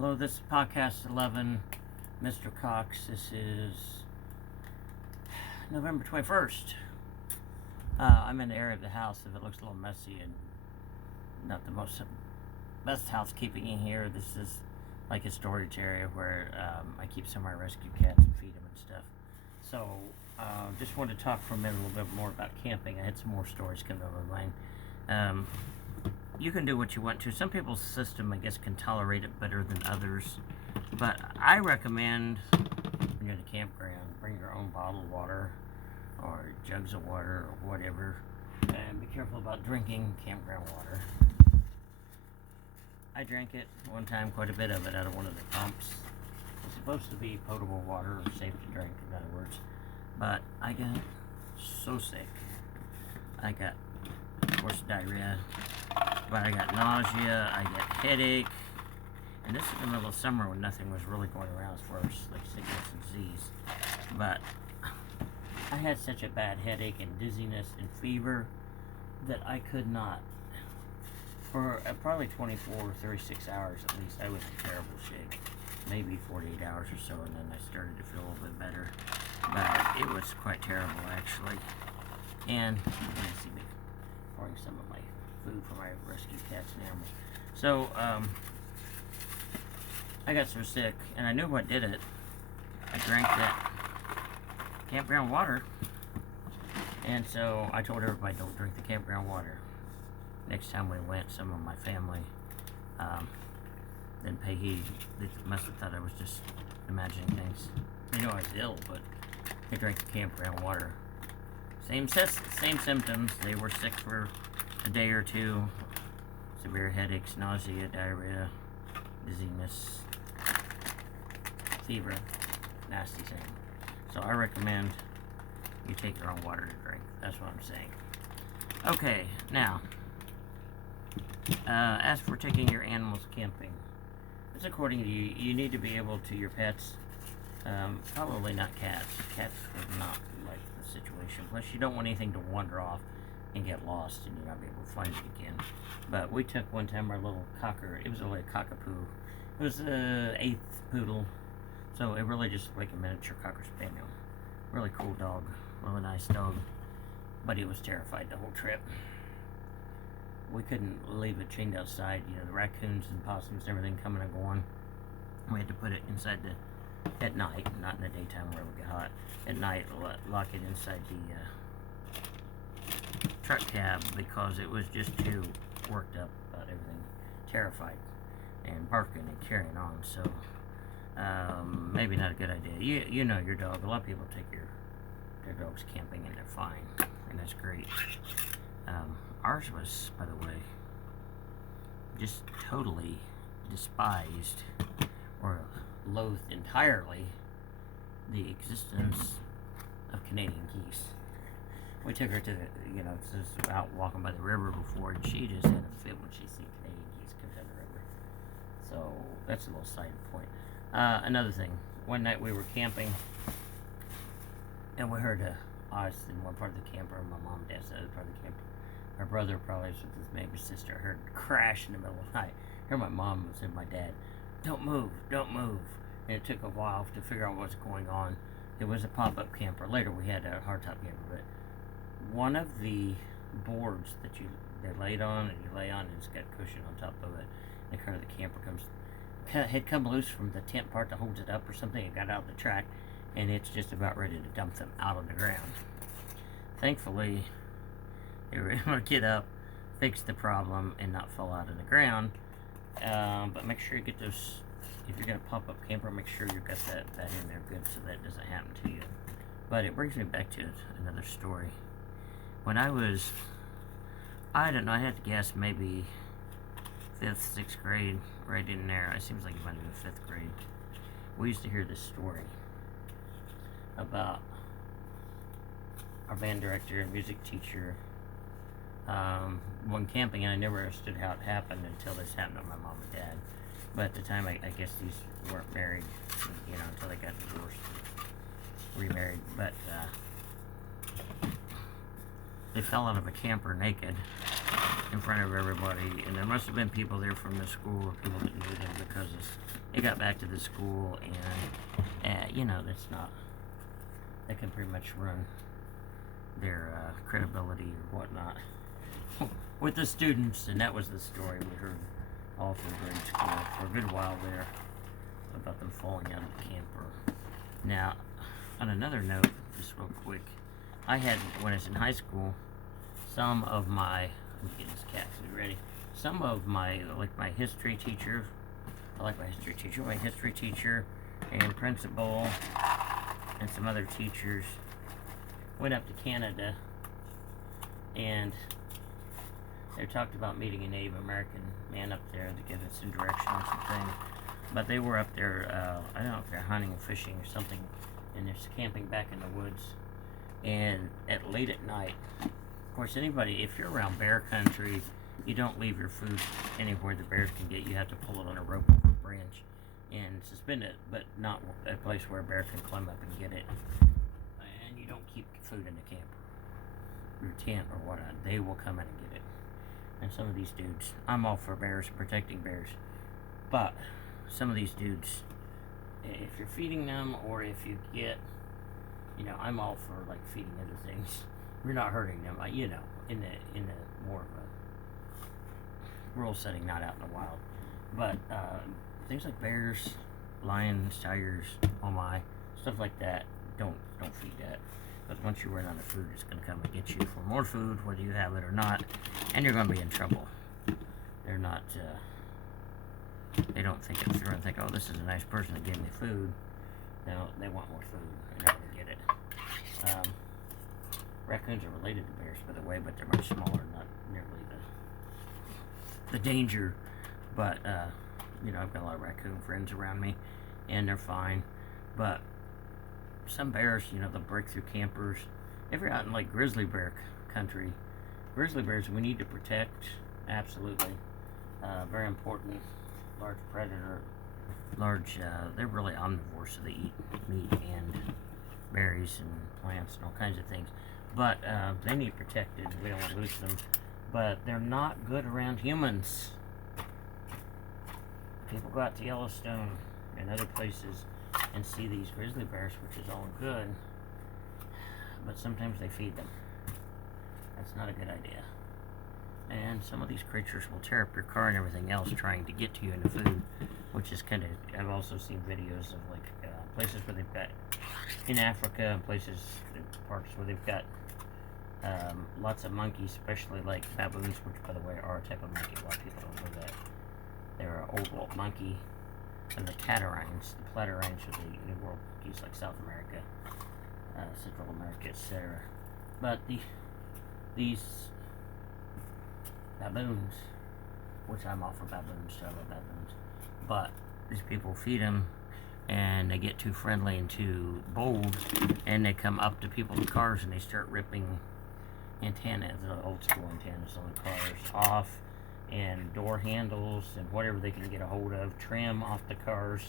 Hello, this is podcast 11, Mr. Cox. This is November 21st. I'm in the area of the house. If it looks a little messy and not the best housekeeping in here, this is like a storage area where I keep some of my rescue cats and feed them and stuff. So, just wanted to talk for a minute a little bit more about camping. I had some more stories coming over my mind. You can do what you want to. Some people's system, I guess, can tolerate it better than others. But I recommend when you're in a campground, bring your own bottled water or jugs of water or whatever. And be careful about drinking campground water. I drank it one time, quite a bit of it, out of one of the pumps. It's supposed to be potable water, or safe to drink, in other words. But I got so sick. I got, of course, diarrhea. But I got nausea, I got headache, and this is in the middle of summer when nothing was really going around as far as like sickness and disease. But I had such a bad headache and dizziness and fever that I could not, for probably 24 or 36 hours at least, I was in terrible shape. Maybe 48 hours or so, and then I started to feel a little bit better. But it was quite terrible, actually. And let me see me pouring some of my food for my rescue cats and animals. So, I got so sick, and I knew what did it. I drank that campground water, and so I told everybody, don't drink the campground water. Next time we went, some of my family didn't pay heed. They must have thought I was just imagining things. They knew I was ill, but they drank the campground water. Same symptoms. They were sick for a day or two. Severe headaches, nausea, diarrhea, dizziness, fever, nasty thing. So I recommend you take your own water to drink. That's what I'm saying. Okay, now, as for taking your animals camping, it's according to you. You need to be able to, your pets, probably not cats. Cats would not like the situation. Plus, you don't want anything to wander off and get lost and you're not be able to find it again. But we took one time our little cocker. It was only a cockapoo. It was the 8th poodle, so it really just like a miniature cocker spaniel. Really cool dog, really nice dog, but it was terrified the whole trip. We couldn't leave it chained outside. You know, the raccoons and possums and everything coming and going. We had to put it inside at night, not in the daytime where it would get hot. At night, lock it inside the truck cab because it was just too worked up about everything, terrified and barking and carrying on. So maybe not a good idea. You know your dog. A lot of people take their dogs camping and they're fine, and that's great. Ours was, by the way, just totally despised or loathed entirely the existence of Canadian geese. We took her to just out walking by the river before, and she just had a fit when she seen Canadian geese come down the river. So that's a little side point. Another thing, one night we were camping, and we heard us in one part of the camper, my mom and dad's the other part of the camper. My brother probably was with his maybe sister. I heard a crash in the middle of the night. I heard my mom said to my dad, don't move, don't move. And it took a while to figure out what's going on. It was a pop-up camper. Later we had a hardtop camper, but one of the boards that they laid on, and you lay on, and it's got cushion on top of it. And the car of the camper had come loose from the tent part that holds it up or something. It got out of the track, and it's just about ready to dump them out on the ground. Thankfully, they were able to get up, fix the problem, and not fall out of the ground. But make sure you get those. If you're gonna pop up camper, make sure you've got that in there good so that doesn't happen to you. But it brings me back to another story. When I was, I don't know, I had to guess maybe 5th, 6th grade, right in there. It seems like it might have been 5th grade. We used to hear this story about our band director and music teacher when camping, and I never understood how it happened until this happened to my mom and dad. But at the time, I guess these weren't married, until they got divorced and remarried. But they fell out of a camper naked in front of everybody, and there must have been people there from the school or people that knew them because they got back to the school, and you know, that can pretty much run their credibility or whatnot with the students. And that was the story we heard all through grade school for a good while there about them falling out of the camper. Now, on another note, just real quick, I had, when I was in high school, some of my, let me get this cat food ready, some of my, like my history teacher, my history teacher and principal and some other teachers went up to Canada, and they talked about meeting a Native American man up there to give us some direction on some things. But they were up there, I don't know if they're hunting or fishing or something, and they're camping back in the woods. And at late at night, of course, anybody, if you're around bear country, you don't leave your food anywhere the bears can get. You have to pull it on a rope over a branch and suspend it, but not a place where a bear can climb up and get it. And you don't keep food in the camper, your tent or whatnot. They will come in and get it. And some of these dudes, I'm all for bears, protecting bears, but some of these dudes, if you're feeding them, or if you get, you know, I'm all for like feeding other things. We're not hurting them, you know, in the more of a rural setting, not out in the wild. But things like bears, lions, tigers, oh my, stuff like that, don't feed that. Because once you run out of food, it's going to come and get you for more food, whether you have it or not, and you're going to be in trouble. They're not, they don't think it through and think, oh, this is a nice person that gave me food. No, they want more food, and they're going to get it. Raccoons are related to bears, by the way, but they're much smaller, not nearly the danger. But, you know, I've got a lot of raccoon friends around me, and they're fine. But some bears, you know, they'll break through campers. If you're out in, like, grizzly bear country, grizzly bears we need to protect, absolutely. Very important. Large predator. They're really omnivores, so they eat meat and berries and plants and all kinds of things. But they need protected. We don't want to lose them. But they're not good around humans. People go out to Yellowstone and other places and see these grizzly bears, which is all good. But sometimes they feed them. That's not a good idea. And some of these creatures will tear up your car and everything else trying to get to you in the food, which is kind of, I've also seen videos of like places where they've got, in Africa, and places, parks where they've got lots of monkeys, especially like baboons, which by the way are a type of monkey. A lot of people don't know that. They're an old world monkey. And the catarines, the platarines are the New World monkeys, like South America, Central America, etc. But these baboons, which I'm all for baboons, so I love baboons, but these people feed them, and they get too friendly and too bold, and they come up to people's cars and they start ripping antennas, the old school antennas on the cars off, and door handles and whatever they can get a hold of, trim off the cars.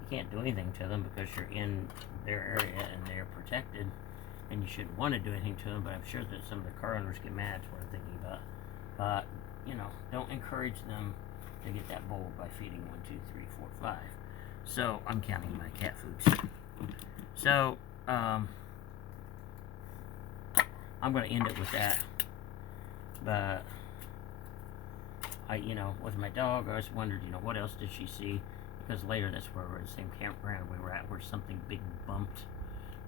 You can't do anything to them because you're in their area and they're protected, and you shouldn't want to do anything to them. But I'm sure that some of the car owners get mad. That's what I'm thinking about. But you know, don't encourage them to get that bold by feeding 1, 2, 3, 4, 5. So I'm counting my cat foods. So I'm going to end it with that. But you know, with my dog, I just wondered, you know, what else did she see? Because later, that's where we're at the same campground we were at, where something big bumped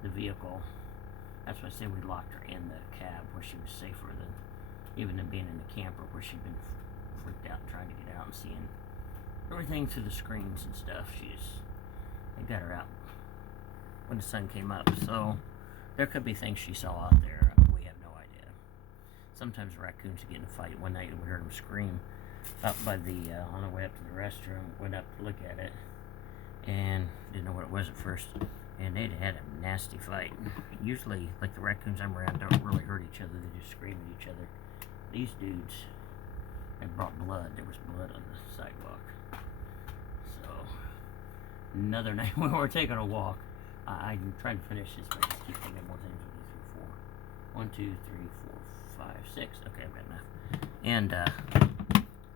the vehicle. That's why I said we locked her in the cab, where she was safer than even than being in the camper, where she'd been freaked out trying to get out and seeing everything through the screens and stuff. They got her out when the sun came up. So there could be things she saw out there. We have no idea. Sometimes raccoons get in a fight. One night we heard them scream up by the, on the way up to the restroom, went up to look at it, and didn't know what it was at first, and they'd had a nasty fight. Usually, like the raccoons I'm around don't really hurt each other, they just scream at each other. These dudes, they brought blood. There was blood on the sidewalk. So, another night when we're taking a walk, I'm trying to finish this, but I just keep thinking more things. 1, 2, 3, 4, 5, 6. Okay, I've got enough. And I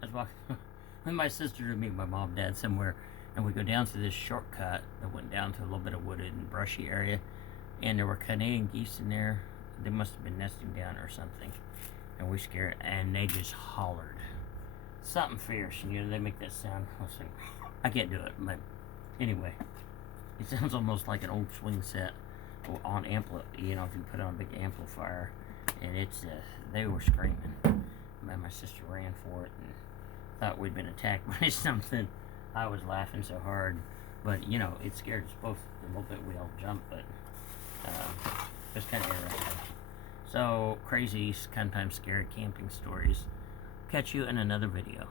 was walking with my sister to meet my mom and dad somewhere, and we go down through this shortcut that went down to a little bit of wooded and brushy area, and there were Canadian geese in there. They must have been nesting down or something, and we scared, and they just hollered something fierce, and they make that sound. I can't do it, but anyway, it sounds almost like an old swing set on if you put on a big amplifier, and it's they were screaming. My sister ran for it and thought we'd been attacked by something. I was laughing so hard, but it scared us both a little bit. We all jumped, but it was kind of interesting. So crazy, sometimes scary camping stories. Catch you in another video.